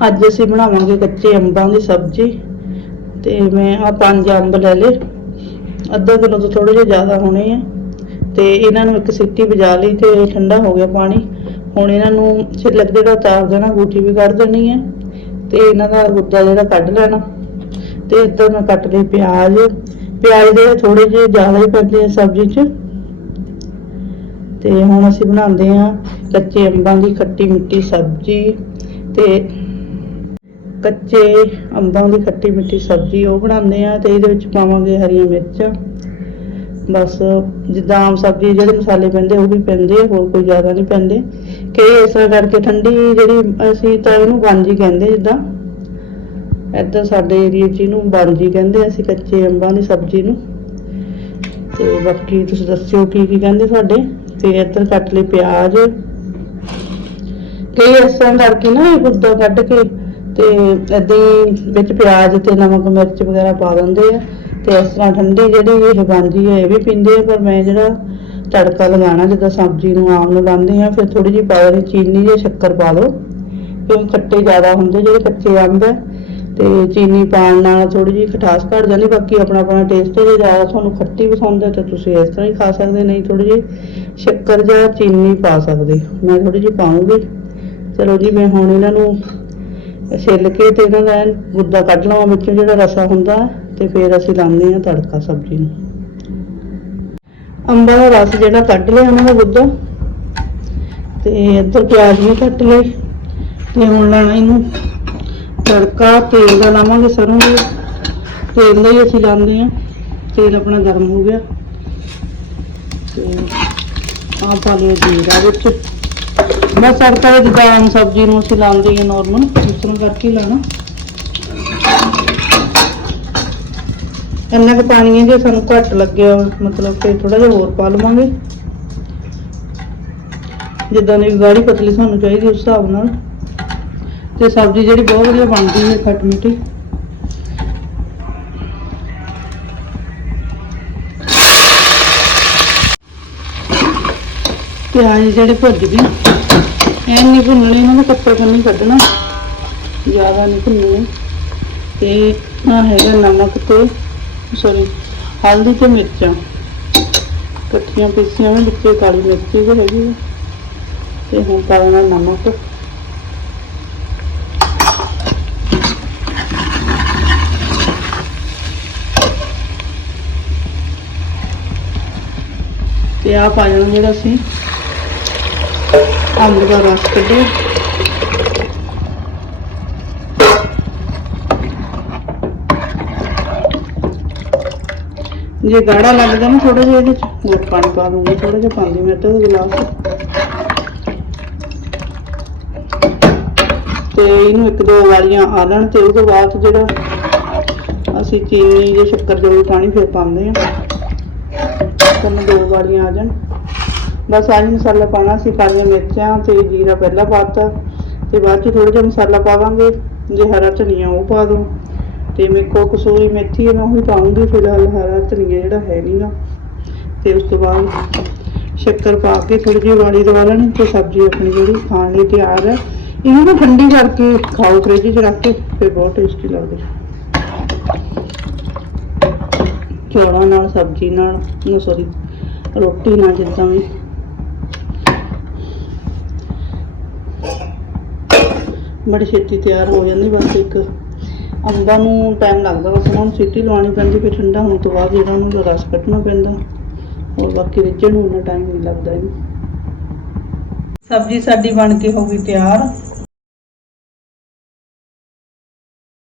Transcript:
ਅੱਜ ਅਸੀਂ ਬਣਾਵਾਂਗੇ ਕੱਚੇ ਅੰਬਾਂ ਦੀ ਸਬਜ਼ੀ ਤੇ ਮੈਂ ਆ ਪੰਜ ਅੰਬ ਲੈ ਲਏ। ਅੱਧਾ ਕਿਲੋ ਤੋਂ ਥੋੜੇ ਜਿਹਾ ਜ਼ਿਆਦਾ ਹੋਣੇ ਆ। ਤੇ ਇਹਨਾਂ ਨੂੰ ਇੱਕ ਸਿੱਟੀ ਵਜਾ ਲਈ ਤੇ ਠੰਡਾ ਹੋ ਗਿਆ ਪਾਣੀ। ਹੁਣ ਇਹਨਾਂ ਨੂੰ ਛਿਲਕ ਜਿਹੜਾ ਉਤਾਰ ਦੇਣਾ ਗੂਠੀ ਵੀ ਕੱਢ ਦੇਣੀ ਹੈ ਤੇ ਇਹਨਾਂ ਦਾ ਗੁੱਦਾ ਜਿਹੜਾ ਕੱਢ ਲੈਣਾ। ਤੇ ਇੱਧਰ ਮੈਂ ਕੱਟ ਲਈ ਪਿਆਜ਼। ਪਿਆਜ਼ ਦੇ ਥੋੜੇ ਜਿਹੇ ਜ਼ਿਆਦਾ ਹੀ ਪੈਂਦੇ ਆ ਸਬਜ਼ੀ 'ਚ। ਤੇ ਹੁਣ ਅਸੀਂ ਬਣਾਉਂਦੇ ਆ ਕੱਚੇ ਅੰਬਾਂ ਦੀ ਖੱਟੀ ਮਿੱਠੀ ਸਬਜ਼ੀ। ਤੇ ਕੱਚੇ ਅੰਬਾਂ ਦੀ ਖੱਟੀ ਮਿੱਠੀ ਸਬਜ਼ੀ ਉਹ ਬਣਾਉਂਦੇ ਆ ਤੇ ਇਹਦੇ ਵਿੱਚ ਪਾਵਾਂਗੇ ਹਰੀਆਂ ਮਿਰਚਾਂ। ਬਸ ਜਿੱਦਾਂ ਆਮ ਸਬਜ਼ੀ ਜਿਹੜੇ ਮਸਾਲੇ ਪੈਂਦੇ ਉਹ ਵੀ ਪੈਂਦੇ ਹੋਰ ਕੋਈ ਜ਼ਿਆਦਾ ਨਹੀਂ ਪੈਂਦੇ। ਕਈ ਇਸ ਤਰ੍ਹਾਂ ਕਰਕੇ ਠੰਡੀ ਜਿਹੜੀ ਅਸੀਂ ਤਾਂ ਇਹਨੂੰ ਬਾਂਜੀ ਕਹਿੰਦੇ ਜਿੱਦਾਂ। ਇੱਧਰ ਸਾਡੇ ਏਰੀਆ 'ਚ ਇਹਨੂੰ ਬਾਂਜੀ ਕਹਿੰਦੇ ਅਸੀਂ, ਕੱਚੇ ਅੰਬਾਂ ਦੀ ਸਬਜ਼ੀ ਨੂੰ। ਤੇ ਬਾਕੀ ਤੁਸੀਂ ਦੱਸਿਓ ਕੀ ਕੀ ਕਹਿੰਦੇ ਸਾਡੇ ਤੇ ਇੱਧਰ ਕੱਟ ਲਈ ਪਿਆਜ਼। ਕਈ ਇਸ ਤਰ੍ਹਾਂ ਕਰਕੇ ਨਾ ਇਹ ਗੁੱਦਾ ਕੱਢ ਕੇ ਤੇ ਏਦਾਂ ਹੀ ਵਿੱਚ ਪਿਆਜ਼ ਤੇ ਨਮਕ ਮਿਰਚ ਵਗੈਰਾ ਪਾ ਦਿੰਦੇ ਆ ਤੇ ਇਸ ਤਰ੍ਹਾਂ ਠੰਡੀ ਜਿਹੜੀ ਇਹ ਬਾਂਜੀ ਹੈ, ਇਹ ਵੀ ਪੀਂਦੇ ਆ, ਪਰ ਮੈਂ ਜਿਹੜਾ ਤੜਕਾ ਲਗਾਉਣਾ, ਜਿੱਦਾਂ ਸਬਜ਼ੀ ਨੂੰ ਆਮ ਨੂੰ ਲਾਉਂਦੇ ਆ ਫਿਰ ਥੋੜੀ ਜਿਹੀ ਪਾ ਦੇਣੀ ਚੀਨੀ ਜਾਂ ਸ਼ੱਕਰ ਪਾ ਲਓ। ਕਿਉਂਕਿ ਖੱਟੇ ਜ਼ਿਆਦਾ ਹੁੰਦੇ, ਜਿਹੜੇ ਕੱਚੇ ਅੰਬ ਹੈ ਤੇ ਚੀਨੀ ਪਾਉਣ ਨਾਲ ਥੋੜੀ ਜਿਹੀ ਖਟਾਸ ਘਟ ਜਾਂਦੀ, ਬਾਕੀ ਆਪਣਾ ਆਪਣਾ ਟੇਸਟ ਹੈ ਜੇ ਜ਼ਿਆਦਾ ਤੁਹਾਨੂੰ ਖੱਟੀ ਪਸੰਦ ਹੈ, ਤਾਂ ਤੁਸੀਂ ਇਸ ਤਰ੍ਹਾਂ ਹੀ ਖਾ ਸਕਦੇ, ਨਹੀਂ ਥੋੜੀ ਜਿਹੀ ਸ਼ੱਕਰ ਜਾਂ ਚੀਨੀ ਪਾ ਸਕਦੇ। ਮੈਂ ਥੋੜੀ ਜਿਹੀ ਪਾਉਂਗੀ। ਚਲੋ ਜੀ, ਮੈਂ ਹੁਣ ਇਹਨਾਂ ਨੂੰ ਛਿੱਲ ਕੇ ਤੇ ਇਹਨਾਂ ਦਾ ਐਨ ਗੁੱਦਾ ਕੱਢ ਲਵਾਂ ਵਿੱਚੋਂ ਜਿਹੜਾ ਰਸਾ ਹੁੰਦਾ ਹੈ, ਤੇ ਫਿਰ ਅਸੀਂ ਲਾਉਂਦੇ ਹਾਂ ਤੜਕਾ ਸਬਜ਼ੀ ਨੂੰ। ਅੰਬਾਂ ਦਾ ਰਸ ਜਿਹੜਾ ਕੱਢ ਲਿਆ ਉਹਨਾਂ ਦਾ ਗੁੱਦਾ ਤੇ ਇੱਧਰ ਪਿਆਜ਼ ਵੀ ਕੱਟ ਲਏ ਤੇ ਹੁਣ ਲੈਣਾ ਇਹਨੂੰ ਤੜਕਾ ਤੇਲ ਦਾ ਲਾਵਾਂਗੇ ਸਰੋਂ ਦੇ। ਤੇਲ ਦਾ ਹੀ ਅਸੀਂ ਲਾਉਂਦੇ ਹਾਂ। ਤੇਲ ਆਪਣਾ ਗਰਮ ਹੋ ਗਿਆ ਤੇ ਆ ਪਾ ਲਿਆ ਜੀਰਾ ਵਿੱਚ। ਬਸ ਤੜਕਾ ਜਿੱਦਾਂ ਸਬਜ਼ੀ ਨੂੰ ਅਸੀਂ ਲਾਉਂਦੇ ਹਾਂ ਨਾਰਮਲ ਇਸ ਤਰ੍ਹਾਂ ਕਰਕੇ ਲਾਣਾ ਇੰਨਾ ਕੁ ਪਾਣੀ ਹੈ ਜੇ ਸਾਨੂੰ ਘੱਟ ਲੱਗਿਆ, ਮਤਲਬ ਕਿ ਥੋੜਾ ਜਿਹਾ ਹੋਰ ਪਾ ਲਵਾਂਗੇ। ਜਿੱਦਾਂ ਦੀ ਗਾੜੀ ਪਤਲੀ ਸਾਨੂੰ ਚਾਹੀਦੀ ਉਸ ਹਿਸਾਬ ਨਾਲ। ਤੇ ਸਬਜ਼ੀ ਜਿਹੜੀ ਬਹੁਤ ਵਧੀਆ ਬਣਦੀ ਹੈ ਖੱਟ ਮਿੱਠੀ ਪਿਆਜ਼ ਜਿਹੜੇ ਭੁੱਜ ਗਏ ਐਨ ਨਹੀਂ ਭੁੰਨਣੇ, ਇਹਨਾਂ ਦਾ ਕੱਪੜਾ ਨਹੀਂ ਕੱਢਣਾ। ਜ਼ਿਆਦਾ ਨਹੀਂ ਭੁੰਨਣੇ। ਤੇ ਆ ਹੈਗਾ ਨਮਕ ਤੇ ਸੌਰੀ ਹਲਦੀ ਤੇ ਮਿਰਚਾਂ। ਇਕੱਠੀਆਂ ਪੀਸੀਆਂ ਵਿੱਚ ਵਿੱਚੇ ਕਾਲੀ ਮਿਰਚ ਵੀ ਹੈਗੀ ਹੈ ਤੇ ਹੁਣ ਪਾ ਦੇਣਾ ਨਮਕ। ਤੇ ਆ ਪਾ ਜਾਣਾ ਜਿਹੜਾ ਅਸੀਂ ਅੰਬ ਦਾ ਰਸ ਕੱਢੋ। ਜੇ ਗਾੜਾ ਲੱਗਦਾ ਨਾ ਥੋੜਾ ਜਿਹਾ ਇਹਦੇ ਚ ਹੋਰ ਪਾਣੀ ਪਾ ਦੂੰਗੀ ਥੋੜਾ ਜਿਹਾ ਪਾਉਂਦੀ ਮੈਂ ਤਾਂ ਗਲਾਸ ਤੇ ਇਹਨੂੰ ਇੱਕ ਦੋ ਵਾਰੀਆਂ ਆ ਲੈਣ ਤੇ ਉਹ ਤੋਂ ਬਾਅਦ ਜਿਹੜਾ ਅਸੀਂ ਚੀਨੀ ਜਾਂ ਸ਼ੱਕਰ ਜੋ ਵੀ ਪਾਣੀ ਫਿਰ ਪਾਉਂਦੇ ਆ ਤੁਹਾਨੂੰ ਦੋ ਵਾਰੀਆਂ ਆ ਜਾਣ। ਬਸ ਆਹੀ ਮਸਾਲਾ ਪਾਣਾ ਸੀ ਕਾਲੀਆਂ ਮਿਰਚਾਂ ਤੇ ਜੀਰਾ ਪਹਿਲਾਂ ਪਾਤਾ ਤੇ ਬਾਅਦ ਚ ਥੋੜਾ ਜਿਹਾ ਮਸਾਲਾ ਪਾਵਾਂਗੇ, ਜੇ ਹਰਾ ਧਨੀਆ ਉਹ ਪਾ ਦੋ ਤੇ ਮੇਰੇ ਕੋਲ ਕਸੂਰੀ ਮੇਥੀ ਹੈ ਮੈਂ ਉਹ ਪਾਉਂਗੀ, ਫਿਲਹਾਲ ਹਰਾ ਧਨੀਆ ਜਿਹੜਾ ਹੈ ਨਹੀਂਗਾ ਤੇ ਉਸ ਤੋਂ ਬਾਅਦ ਸ਼ੱਕਰ ਪਾ ਕੇ ਥੋੜੀ ਜਿਹੀ ਵਾਲੀ ਦਵਾ ਲੈਣੀ ਤੇ ਸਬਜ਼ੀ ਆਪਣੀ ਜਿਹੜੀ ਖਾਣ ਲਈ ਤਿਆਰ ਹੈ ਇਹਨੂੰ ਨਾ ਠੰਡੀ ਕਰਕੇ ਖਾਓ ਫ੍ਰਿਜ 'ਚ ਰੱਖ ਕੇ, ਫਿਰ ਬਹੁਤ ਟੇਸਟੀ ਲੱਗਦੀ। ਚੌਲਾਂ ਨਾਲ, ਸਬਜ਼ੀ ਨਾਲ, ਨਾ ਸੌਰੀ ਰੋਟੀ ਨਾਲ ਜਿੱਦਾਂ ਵੀ। ਬੜੀ ਛੇਤੀ ਤਿਆਰ ਹੋ ਜਾਂਦੀ, ਬਸ ਇੱਕ ਅੰਬਾਂ ਨੂੰ ਟਾਈਮ ਲੱਗਦਾ, ਬਸ ਉਹਨਾਂ ਨੂੰ ਸੀਟੀ ਲਵਾਉਣੀ ਪੈਂਦੀ, ਫਿਰ ਠੰਡਾ ਹੋਣ ਤੋਂ ਬਾਅਦ ਜਿਹੜਾ ਉਹਨੂੰ ਰਸ ਕੱਢਣਾ ਪੈਂਦਾ। ਹੋਰ ਬਾਕੀ ਰਿੱਝਣ ਨੂੰ ਉਹਨਾਂ ਟਾਈਮ ਨਹੀਂ ਲੱਗਦਾ ਇਹਨੂੰ। ਸਬਜ਼ੀ ਸਾਡੀ ਬਣ ਕੇ ਹੋ ਗਈ ਤਿਆਰ।